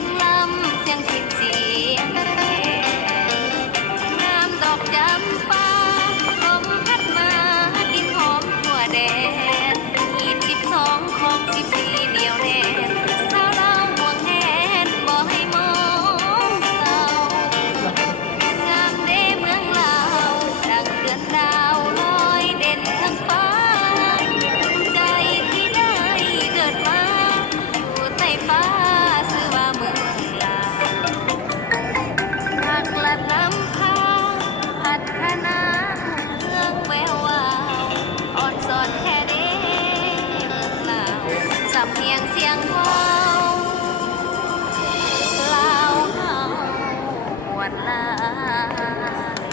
งลำเสียงพินเสียงน้ำดอกจำปาลมพัดมากินหอมทั่วแดน22ของ14เดียวแน่สาวเล่าห่วงแหนบ่ให้มองเศร้างามเด้เมืองลาวดังเดือนดาวลอยเด่นทั้งฟ้าใจที่ได้เกิดมาอยู่ใต้ฟ้าชื่อว่าเมืองลาวหักลัดลำพาพัฒนาเมืองแวววาวอ่อนสอนแค่เด้เมืองลาวสำเนียงเสียงเว้าลาวเฮาม่วนหลาย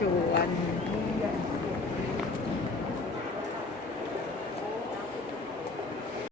จวน